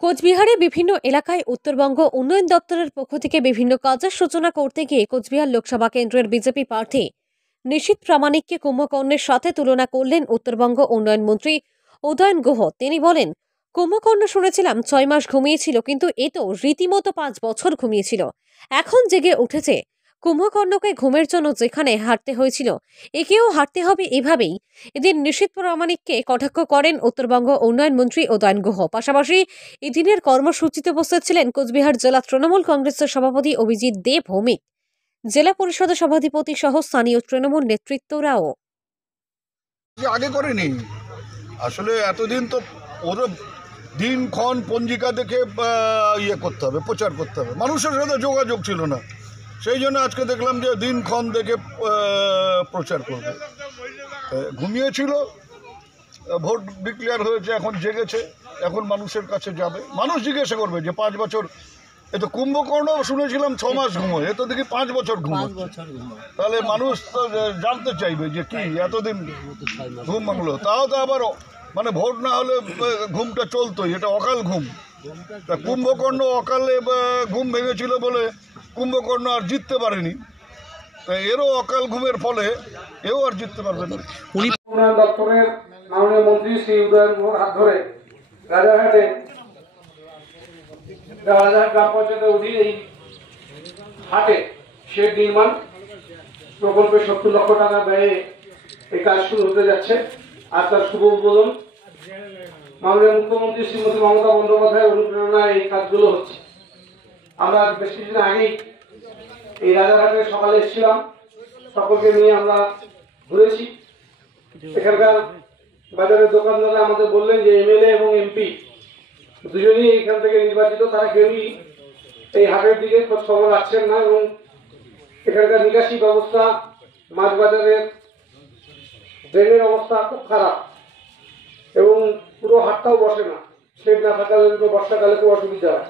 কোচবিহারে বিভিন্ন এলাকায় উত্তরবঙ্গ উন্নয়ন দপ্তরের পক্ষ থেকে বিভিন্ন কাজের সূচনা করতে গিয়ে কোচবিহার লোকসভা কেন্দ্রের বিজেপি প্রার্থী নিশীথ প্রামাণিককে কুম্ভকর্ণের সাথে তুলনা করলেন উত্তরবঙ্গ উন্নয়ন মন্ত্রী উদয়ন গুহ। তিনি বলেন, কুম্ভকর্ণ শুনেছিলাম 6 মাস ঘুমিয়েছিল, কিন্তু এ তো রীতিমতো 5 বছর ঘুমিয়েছিল। এখন জেগে উঠেছে। কুম্ভকর্ণকে ঘুমের জন্য যেখানে হাঁটতে হয়েছিল, একেও হাঁটতে হবে এভাবেই। এদিন নিশীথ প্রামাণিককে কটাক্ষ করেন উত্তরবঙ্গ উন্নয়ন মন্ত্রী উদয়ন গুহ। পাশাপাশি এদিনের কর্মসূচিতে উপস্থিত ছিলেন কোচবিহার জেলা তৃণমূল কংগ্রেসের সভাপতি অভিজিৎ দে ভৌমিক, জেলা পরিষদের সভাধিপতি সহ স্থানীয় তৃণমূল নেতৃত্বরাও। আগে করেনি আসলে এতদিন তো ওদের দিনক্ষণ পঞ্জিকা দেখে ইয়ে করতে হবে, প্রচার করতে হবে। মানুষের সাথে যোগাযোগ ছিল না, সেই জন্য আজকে দেখলাম যে দিনক্ষণ দেখে প্রচার করবে। ঘুমিয়েছিল, ভোট ডিক্লেয়ার হয়েছে, এখন জেগেছে, এখন মানুষের কাছে যাবে। মানুষ জিজ্ঞাসা করবে যে 5 বছর, এ তো কুম্ভকর্ণ শুনেছিলাম 6 মাস ঘুমোয়, এ তো দেখি 5 বছর ঘুমোয়। তাহলে মানুষ তো জানতে চাইবে যে কি এতদিন ঘুম ভাঙলো। তাও তো আবার মানে ভোট না হলে ঘুমটা চলতোই, এটা অকাল ঘুম। তা কুম্ভকর্ণ অকালে ঘুম ভেঙেছিল বলে কুম্ভকর্ণ আর জিততে পারেনি, তা এরও অকাল ঘুমের ফলে এও আর জিততে পারবে না। উন্নয়ন দপ্তরের মাননীয় মন্ত্রী শ্রী উদয়ন গুহর হাত ধরে রাজারহাটে গ্রাম পঞ্চায়েতের অধীন এই হাটে শেড নির্মাণ প্রকল্পে 70 লক্ষ টাকা ব্যয়ে এই কাজ শুরু হতে যাচ্ছে। আর তার শুভ উদ্বোধন মাননীয় মুখ্যমন্ত্রী শ্রীমতী মমতা বন্দ্যোপাধ্যায়ের অনুপ্রেরণায় এই কাজগুলো হচ্ছে। আমরা বেশ কিছুদিন আগেই এই রাজারহাটে সকালে এসেছিলাম, সকলকে নিয়ে আমরা ঘুরেছি। এখানকার বাজারের দোকানদাররা আমাদের বললেন যে এমএলএ এবং এমপি দুজনেই এখান থেকে নির্বাচিত, তারা কেউই এই হাটের দিকে খোঁজ খবর রাখছেন না এবং এখানকার নিকাশি ব্যবস্থা, মাছ বাজারের ড্রেনের অবস্থা খুব খারাপ এবং পুরো হাটটাও বসে না। শেড না থাকার জন্য বর্ষাকালে খুব অসুবিধা হয়।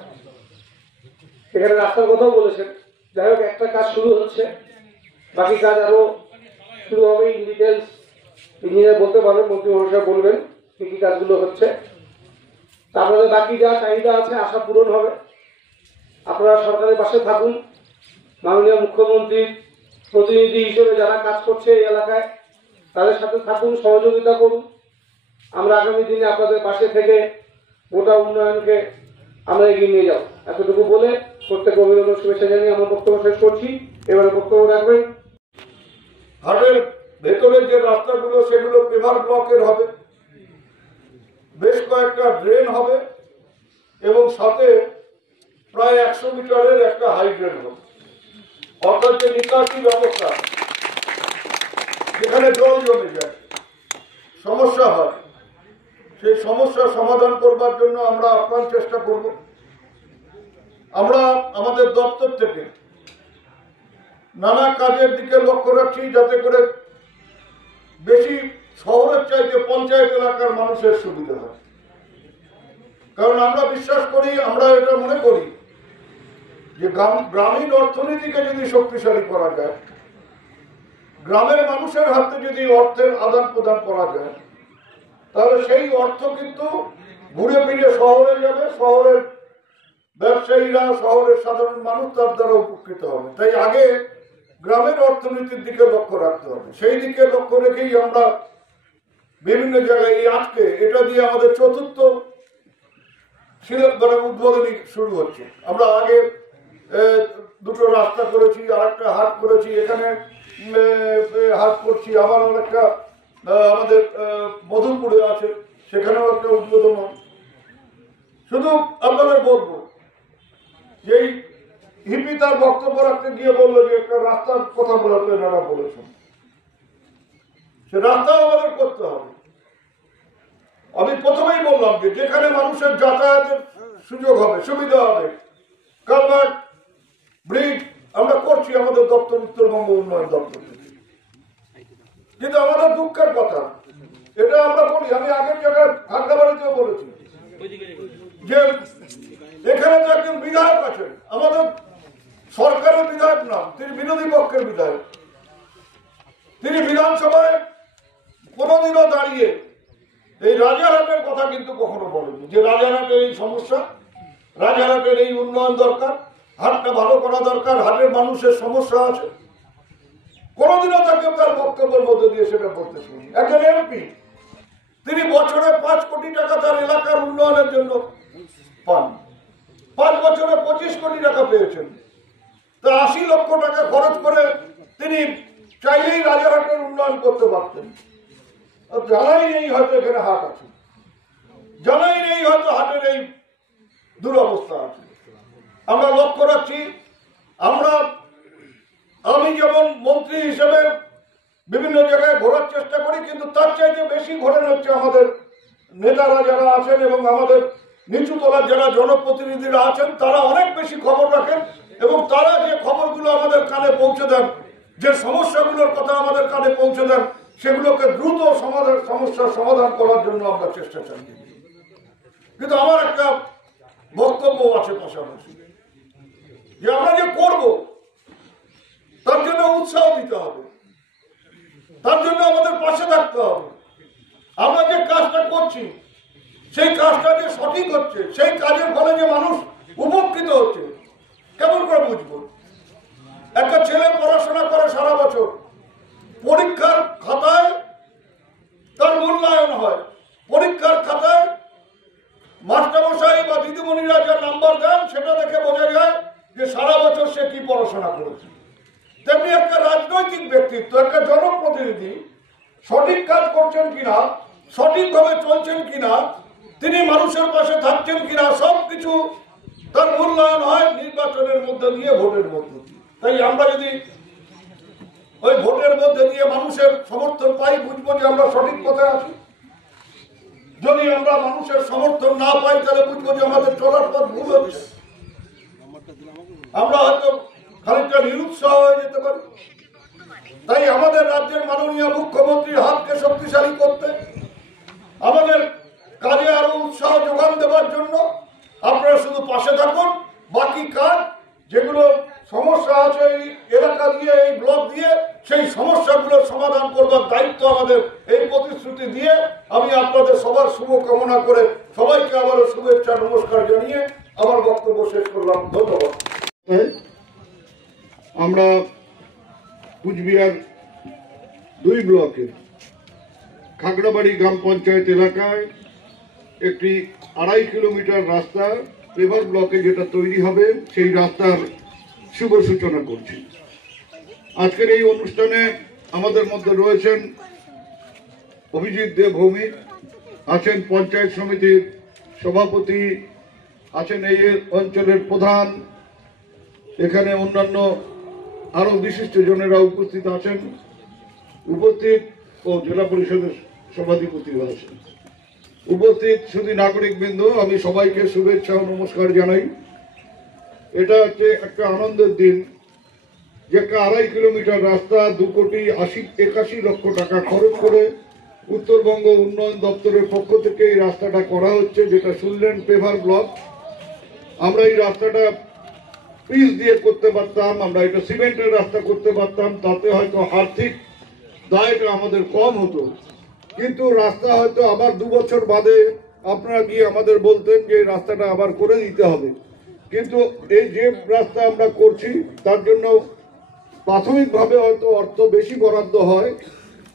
এখানে রাস্তার কথাও বলেছেন। যাই হোক, একটা কাজ শুরু হচ্ছে, বাকি কাজ আরো শুরু হবে। ইন ডিটেলস ইঞ্জিনিয়ার বলতে পারবেন, মন্ত্রী মহাশয় বলবেন কি কি কাজগুলো হচ্ছে। আপনাদের বাকি যা চাহিদা আছে আশা পূরণ হবে। আপনারা সরকারের পাশে থাকুন। মাননীয় মুখ্যমন্ত্রীর প্রতিনিধি হিসেবে যারা কাজ করছে এই এলাকায় তাদের সাথে থাকুন, সহযোগিতা করুন। আমরা আগামী দিনে আপনাদের পাশে থেকে গোটা উন্নয়নকে আমরা এগিয়ে নিয়ে যাব। এতটুকু বলে প্রত্যেক অভিনন্দন শুভেচ্ছা জানিয়ে আমার বক্তব্য শেষ করছি। এবারে বক্তব্য রাখবেন। হাটের ভেতরের যে রাস্তাগুলো সেগুলো পেভার ব্লকের হবে, বেশ কয়েকটা ড্রেন হবে এবং সাথে প্রায় 100 মিটারের একটা হাই ড্রেন হবে। অর্থাৎ যে নিকাশি ব্যবস্থা, যেখানে জল জমে যায়, সমস্যা হয়, সেই সমস্যার সমাধান করবার জন্য আমরা আপ্রাণ চেষ্টা করব। আমরা আমাদের দপ্তর থেকে নানা কাজের দিকে লক্ষ্য রাখছি, যাতে করে বেশি শহরের চাইতে পঞ্চায়েত এলাকার মানুষের সুবিধা হয়। কারণ আমরা বিশ্বাস করি, আমরা এটা মনে করি যে গ্রামীণ অর্থনীতিকে যদি শক্তিশালী করা যায়, গ্রামের মানুষের হাতে যদি অর্থের আদান প্রদান করা যায়, তাহলে সেই অর্থ কিন্তু ঘুরে ফিরে শহরে যাবে, শহরের ব্যবসায়ীরা, শহরের সাধারণ মানুষ তার দ্বারা উপকৃত হবে। তাই আগে গ্রামের অর্থনীতির দিকে লক্ষ্য রাখতে হবে। সেই দিকে লক্ষ্য রেখেই আমরা বিভিন্ন জায়গায় আজকে এটা দিয়ে আমাদের 4র্থ উদ্বোধনী শুরু হচ্ছে। আমরা আগে 2টো রাস্তা করেছি, আর একটা হাট করেছি, এখানে হাট করছি, আবার একটা আমাদের মধুপুরে আছে, সেখানেও একটা উদ্বোধন হয়। শুধু আপনাদের বলবো যে হিপি তার বক্তব্য রাখতে গিয়ে বললো যে একটা রাস্তার কথা বলাতে এনারা বলেছেন, সে রাস্তাও আমাদের করতে হবে। আমি প্রথমেই বললাম যে যেখানে মানুষের যাতায়াতের সুযোগ হবে, সুবিধা হবে, কালভার্ট, ব্রিজ আমরা করছি আমাদের দপ্তর, উত্তরবঙ্গ উন্নয়ন দপ্তর থেকে। কিন্তু আমাদের দুঃখের কথা, এটা আমরা বলি, আমি আগের জায়গায় খাগড়াবাড়িতেও বলেছি যে এখানে তো একজন বিধায়ক আছেন, আমাদের সরকারের বিধায়ক না, তিনি বিরোধী পক্ষের বিধায়ক। তিনি বিধানসভায় কোনোদিনও দাঁড়িয়ে এই রাজারহাটের কথা কিন্তু কখনো বলেনি যে রাজারহাটের এই সমস্যা, রাজারহাটের এই উন্নয়ন দরকার, হাটটা ভালো করা দরকার, হাটের মানুষের সমস্যা আছে। কোনোদিনও তাকে তার বক্তব্যের মধ্যে দিয়ে সেটা বলতে শুনি। একজন এমপি, তিনি বছরে 5 কোটি টাকা তার এলাকার উন্নয়নের জন্য পান। 5 বছরে 25 কোটি টাকা পেয়েছেন। তা 80 লক্ষ টাকা খরচ করে তিনি চাইলেই রাজারহাটের উন্নয়ন করতে পারতেন। জানাই নেই হয়তো এখানে হাট আছে, জানাই নেই হয়তো হাটের এই দুরবস্থা আছে। আমরা লক্ষ্য রাখছি, আমি যেমন মন্ত্রী হিসেবে বিভিন্ন জায়গায় ঘোরার চেষ্টা করি, কিন্তু তার চাইতে বেশি ঘোরেন হচ্ছে আমাদের নেতারা যারা আছেন এবং আমাদের নিচু তলার যারা জনপ্রতিনিধিরা আছেন, তারা অনেক বেশি খবর রাখেন এবং তারা যে খবরগুলো আমাদের কানে পৌঁছে দেন, যে সমস্যাগুলোর কথা আমাদের কানে পৌঁছে দেন, সেগুলোকে দ্রুত সমস্যার সমাধান করার জন্য আমরা চেষ্টা চালিয়ে দিই। কিন্তু আমার একটা বক্তব্য আছে পাশাপাশি, যে আমরা যে করব তার জন্য উৎসাহ দিতে হবে, তার জন্য আমাদের পাশে থাকতে হবে। আমরা যে কাজটা করছি সেই কাজটা যে সঠিক হচ্ছে, সেই কাজের ফলে যে মানুষ উপকৃত হচ্ছে, কেমন করে বুঝবো? একটা ছেলে পড়াশোনা করে সারা বছর, পরীক্ষার খাতায় তার মূল্যায়ন হয়, পরীক্ষার খাতায় মাস্টারমশাই বা দিদিমণিরা যা নাম্বার দেন সেটা দেখে বোঝা যায় যে সারা বছর সে কি পড়াশোনা করেছে। তেমনি একটা রাজনৈতিক ব্যক্তিত্ব, একটা জনপ্রতিনিধি সঠিক কাজ করছেন কিনা, সঠিকভাবে চলছেন কিনা, তিনি মানুষের পাশে থাকছেন কিনা, সবকিছু তার মূল্যায়ন হয় নির্বাচনের মধ্যে দিয়ে, ভোটের মধ্যে দিয়ে। তাই আমরা যদি ওই ভোটের মধ্যে দিয়ে মানুষের সমর্থন পাই, বুঝবো যে আমরা সঠিক পথে আছি। যদি আমরা মানুষের সমর্থন না পাই, তাহলে বুঝবো যে আমাদের চলার পথ ভুল হচ্ছে। আমরা হয়তো খানিকটা নিরুৎসাহ হয়ে যেতে পারি। তাই আমাদের রাজ্যের মাননীয় মুখ্যমন্ত্রীর হাতকে শক্তিশালী করতে, আমাদের কাজে আরো উৎসাহ যোগান দেওয়ার জন্য আপনারা শুধু পাশে থাকুন। বাকি কাজ যেগুলো সমস্যা আছে এই এলাকা দিয়ে, এই ব্লক দিয়ে, সেই সমস্যাগুলোর সমাধান করবার দায়িত্ব আমাদের। এই প্রতিশ্রুতি দিয়ে আমি আপনাদের সবার শুভ কামনা করে সবাইকে আবারও শুভেচ্ছা নমস্কার জানিয়ে আমার বক্তব্য শেষ করলাম। ধন্যবাদ। আমরা কুচবিহার 2 ব্লকে খাগড়াবাড়ি গ্রাম পঞ্চায়েত এলাকায় একটি 2.5 কিলোমিটার রাস্তা পেভার ব্লকে যেটা তৈরি হবে, সেই রাস্তার শুভ সূচনা করছি। আজকের এই অনুষ্ঠানে আমাদের মধ্যে রয়েছেন অভিজিৎ দেব ভৌমিক, আছেন পঞ্চায়েত সমিতির সভাপতি, আছেন এই অঞ্চলের প্রধান, এখানে অন্যান্য আরো বিশিষ্ট জনেরা উপস্থিত আছেন, উপস্থিত ও জেলা পরিষদের সভাধিপতি আছেন, উপস্থিত শুধু নাগরিকবৃন্দ, আমি সবাইকে শুভেচ্ছা ও নমস্কার জানাই। এটা হচ্ছে একটা আনন্দের দিন যে একটা 2.5 কিলোমিটার রাস্তা 2,81 লক্ষ টাকা খরচ করে উত্তরবঙ্গ উন্নয়ন দপ্তরের পক্ষ থেকে এই রাস্তাটা করা হচ্ছে, যেটা শুনলেন পেভার ব্লক। আমরা এই রাস্তাটা পিচ দিয়ে করতে পারতাম, আমরা এটা সিমেন্টের রাস্তা করতে পারতাম, তাতে হয়তো আর্থিক দায়টা আমাদের কম হতো, কিন্তু রাস্তা হয়তো আবার 2 বছর বাদে আপনারা গিয়ে আমাদের বলতেন যে এই রাস্তাটা আবার করে দিতে হবে। কিন্তু এই যে রাস্তা আমরা করছি তার জন্য প্রাথমিকভাবে হয়তো অর্থ বেশি বরাদ্দ হয়,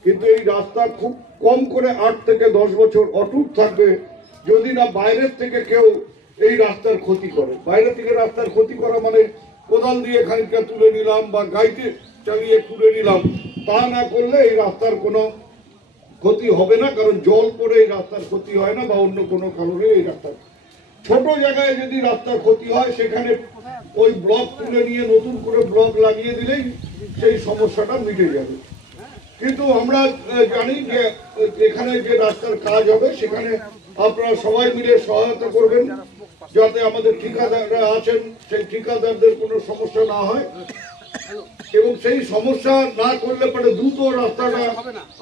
কিন্তু এই রাস্তা খুব কম করে 8 থেকে 10 বছর অটুট থাকবে যদি না বাইরের থেকে কেউ এই রাস্তার ক্ষতি করে। বাইরে থেকে রাস্তার ক্ষতি করা মানে কোদাল দিয়ে খানিকটা তুলে নিলাম বা গাইতে চালিয়ে তুলে নিলাম, তা না করলে এই রাস্তার কোনো ক্ষতি হবে না, কারণ জল পড়ে এই রাস্তার ক্ষতি হয় না বা অন্য কোনো কারণে এই রাস্তার ছোট জায়গায় যদি রাস্তার ক্ষতি হয় সেখানে ওই ব্লক তুলে নিয়ে নতুন করে ব্লক লাগিয়ে দিলেই সেই সমস্যাটা মিটে যাবে। কিন্তু আমরা জানি যে এখানে যে রাস্তার কাজ হবে সেখানে আপনারা সবাই মিলে সহায়তা করবেন, যাতে আমাদের ঠিকাদাররা আছেন সেই ঠিকাদারদের কোনো সমস্যা না হয়, এবং সেই সমস্যা না করলে পরে দ্রুত রাস্তাটা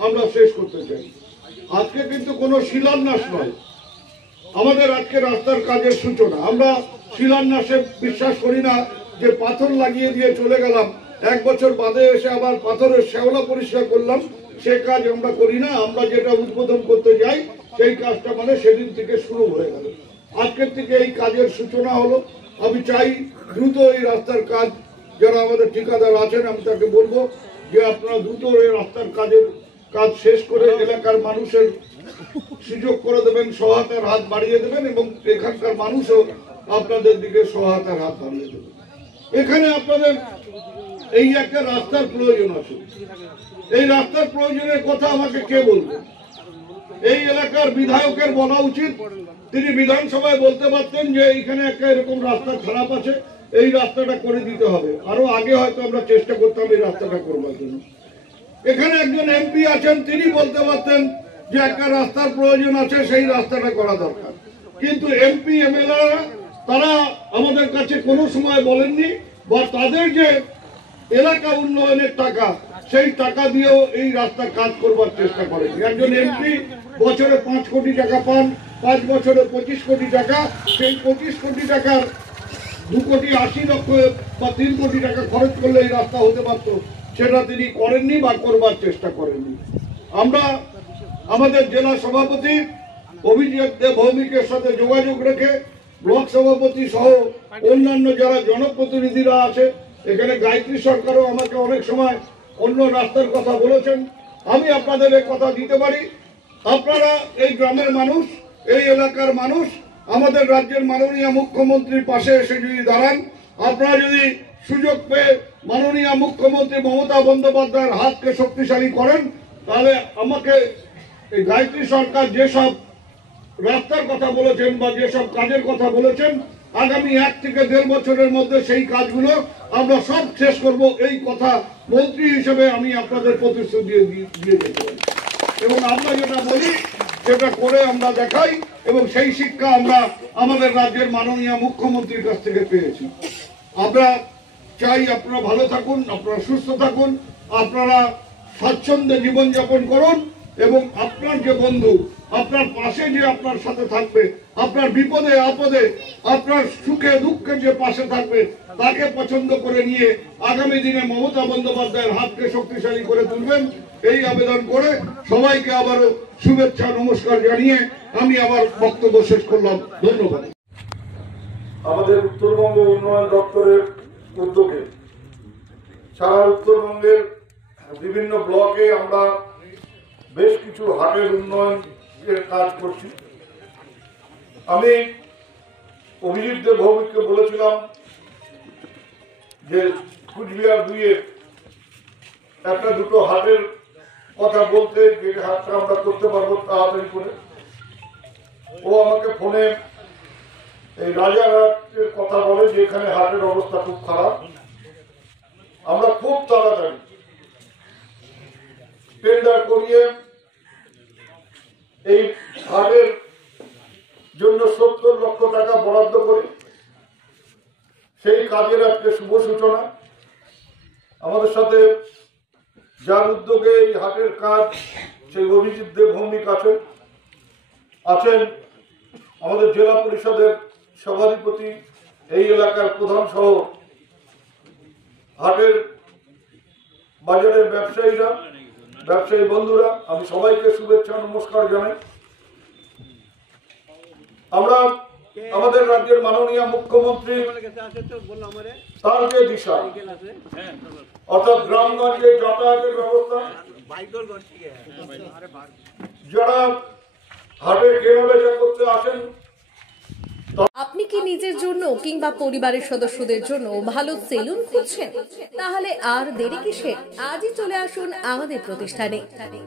আমরা শেষ করতে চাই। আজকে কিন্তু কোনো শিলান্যাস নয়, আমাদের আজকে রাস্তার কাজের সূচনা। আমরা শিলান্যাসে বিশ্বাস করি না, যে পাথর লাগিয়ে দিয়ে চলে গেলাম, 1 বছর বাদে এসে আবার পাথরের শ্যাওলা পরিষ্কার করলাম, সে কাজ আমরা করি না। আমরা যেটা উদ্বোধন করতে যাই সেই কাজটা মানে সেদিন থেকে শুরু হয়ে গেল। আজকের থেকে এই কাজের সূচনা হলো। আমি চাই দ্রুত এই রাস্তার কাজ, যারা আমাদের ঠিকাদার আছেন আমি তাকে বলবো যে আপনারা দ্রুত এই রাস্তার কাজ শেষ করে এলাকার মানুষের সুযোগ করে দেবেন, সহায়তার হাত বাড়িয়ে দেবেন এবং এখানকার মানুষও আপনাদের দিকে সহায়তার হাত বাড়িয়ে দেবেন। এখানে আপনাদের এই একটা রাস্তার প্রয়োজন আছে। এই রাস্তার প্রয়োজনের কথা আমাকে কে বলবে? এই এলাকার বিধায়কের বলা উচিত। তিনি বিধানসভায় বলতে পারতেন যে এইখানে একটা এরকম রাস্তা খারাপ আছে, এই রাস্তাটা করে দিতে হবে। আরো আগে হয়তো আমরা চেষ্টা করতাম এই রাস্তাটা করবার জন্য। এখানে একজন এমপি আছেন, তিনি বলতে পারতেন যে একটা রাস্তার প্রয়োজন আছে, সেই রাস্তাটা করা দরকার। কিন্তু এমপি এমএলএ তারা আমাদের কাছে কোনো সময় বলেননি, বা তাদের যে এলাকা উন্নয়নের টাকা, সেই টাকা দিয়েও এই রাস্তা কাজ করবার চেষ্টা করেন। একজন এমপি বছরে 5 কোটি টাকা পান, 5 বছরে 25 কোটি টাকা। সেই 25 কোটি টাকার 2,80,00,000 বা 3 কোটি টাকা খরচ করলে এই রাস্তা হতে পারত, সেটা তিনি করেননি বা করবার চেষ্টা করেননি। আমরা আমাদের জেলা সভাপতি অভিজিৎ দেব ভৌমিকের সাথে যোগাযোগ রেখে ব্লক সভাপতি সহ অন্যান্য যারা জনপ্রতিনিধিরা আছে, এখানে গায়ত্রী সরকারও আমাকে অনেক সময় অন্য রাস্তার কথা বলেছেন। আমি আপনাদের এই কথা দিতে পারি, আপনারা এই গ্রামের মানুষ, এই এলাকার মানুষ, আমাদের রাজ্যের মাননীয় মুখ্যমন্ত্রীর পাশে এসে যদি দাঁড়ান, আপনারা যদি সুযোগ পেয়ে মাননীয় মুখ্যমন্ত্রী মমতা বন্দ্যোপাধ্যায়ের হাতকে শক্তিশালী করেন, তাহলে আমাকে এই গায়ত্রী সরকার যেসব রাস্তার কথা বলেছেন বা যেসব কাজের কথা বলেছেন, আগামী 1 থেকে 1.5 বছরের মধ্যে সেই কাজগুলো আমরা সব শেষ করব, এই কথা মন্ত্রী হিসেবে আমি আপনাদের প্রতিশ্রুতি দিয়ে দিতে পারি। এবং আমরা যেটা বলি সেটা করে আমরা দেখাই, এবং সেই শিক্ষা আমরা আমাদের রাজ্যের মাননীয় মুখ্যমন্ত্রীর কাছ থেকে পেয়েছি। আমরা চাই আপনারা ভালো থাকুন, আপনারা সুস্থ থাকুন, আপনারা স্বাচ্ছন্দ্যে জীবনযাপন করুন, এবং আপনার যে বন্ধু আপনার পাশে যে আপনার সাথে থাকবে, আপনার বিপদে আপদে, আপনার সুখে দুঃখে যে পাশে থাকবে, তাকে পছন্দ করে নিয়ে আগামী দিনে মমতা বন্দ্যোপাধ্যায়ের হাতকে শক্তিশালী করে তুলবেন, এই আবেদন করে সবাইকে আবারও শুভেচ্ছা নমস্কার জানিয়ে আমি আমার বক্তব্য শেষ করলাম। ধন্যবাদ। আমাদের উত্তরবঙ্গ উন্নয়ন দপ্তরের উদ্যোগে সারা উত্তরবঙ্গের বিভিন্ন ব্লকে আমরা বেশ কিছু হাটের উন্নয়নের কাজ করছি। আমি অভিজিৎ দেব ভৌমিককে বলেছিলাম যে কুচবিহার 2-এ 1-2 হাটের কথা বলতে, যে হাটটা আমরা করতে পারবো তাড়াতাড়ি করে। ও আমাকে ফোনে এই রাজারহাটের কথা বলে যে এখানে হাটের অবস্থা খুব খারাপ, আমরা খুব তাড়াতাড়ি টেন্ডার করিয়ে এই হাটের জন্য 70 লক্ষ টাকা বরাদ্দ করি। সেই কাজের আজকে শুভ সূচনা। আমাদের সাথে যার উদ্যোগে এই হাটের কাজ, সেই অভিজিৎ দেব ভৌমিক আছেন আমাদের জেলা পরিষদের সভাধিপতি, এই এলাকার প্রধান সহ হাটের বাজারের ব্যবসায়ী বন্ধুরা, আমি সবাইকে শুভেচ্ছা নমস্কার জানাই। আমরা আমাদের রাজ্যের মাননীয় মুখ্যমন্ত্রী তার যে দিশা, অর্থাৎ গ্রামগঞ্জে যাতায়াতের ব্যবস্থা, যারা হাটে কেনাবেচা করতে আসেন, আপনি কি নিজের জন্য কিংবা পরিবারের সদস্যদের জন্য ভালো সেলুন খুঁজছেন? তাহলে আর দেরি কিসে? আজই চলে আসুন আমাদের প্রতিষ্ঠানে।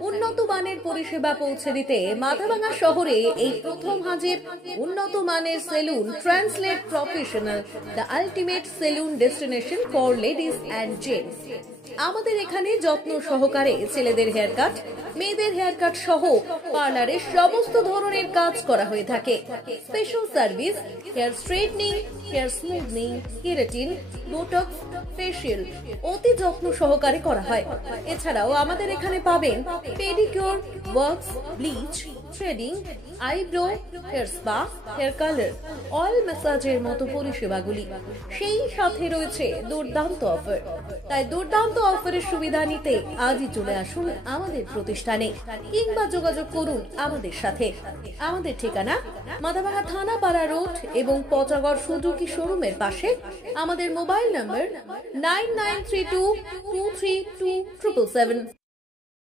উন্নত মানের পরিষেবা পৌঁছে দিতে মাথাভাঙা শহরে এই প্রথম হাজির উন্নত মানের salon translate professional, the ultimate salon destination for ladies and gents. আমাদের এখানে যত্ন সহকারে ছেলেদের হেয়ার কাট, মেয়েদের হেয়ার কাট সহ পার্লারের সমস্ত ধরনের কাজ করা হয়ে থাকে। Special service, hair straightening, hair smoothing, keratin, Botox, facial অতি যত্ন সহকারে করা হয়। এছাড়াও আমাদের এখানে পাবেন pedicure, wax, bleach, threading, eyebrow, hair spa, hair colour, oil ম্যাসাজের মতো পরিষেবাগুলি। সেই সাথে রয়েছে দুর্দান্ত অফার। তাই দুর্দান্ত অফারের সুবিধা নিতে আজই চলে আসুন আমাদের প্রতিষ্ঠানে কিংবা যোগাযোগ করুন আমাদের সাথে। আমাদের ঠিকানা মাদাভাঙা থানাপাড়া রোড এবং পচাগড় সুজুকি শোরুমের পাশে। আমাদের মোবাইল নম্বর 9932232777।